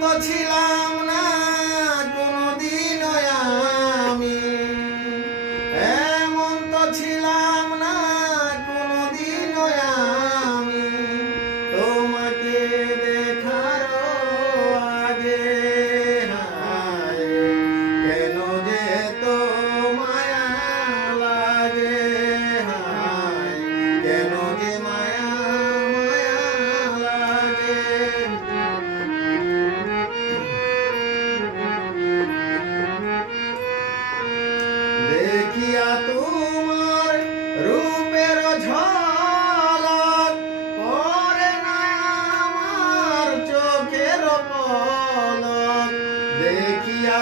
তো ছিলাম না কোনোদিনও আমি, এমন তো ছিলাম না কোনোদিনও আমি তোমাকে দেখার আগে। হায় কেন যে তো মায়া লাগে, হায় কেন যে মায়া মায়া লাগে। দেখিয়া তোমার রূপের ঝলক পড়ে না আমার চোখের পলক, দেখিয়া